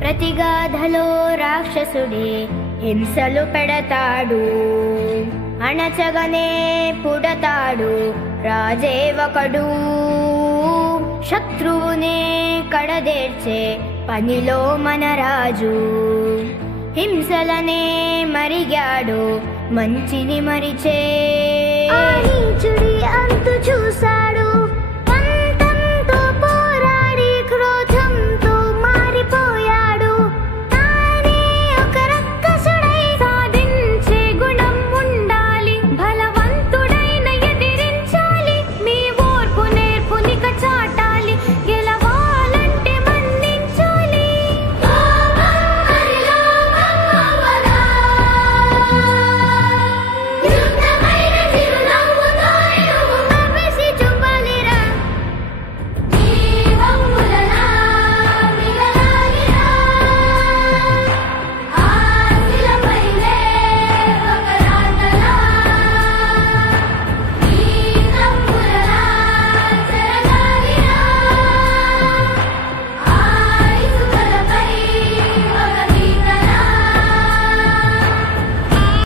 ప్రతిగాధలో రాక్షసుడే హింసలు పెడతాడు, అణచగనే పుడతాడు రాజే ఒకడు. శత్రువునే కడదేర్చే పనిలో మన రాజు, హింసలనే మరిగాడు మంచిని మరిచే. ఆ నీచుడి అంతు చూసా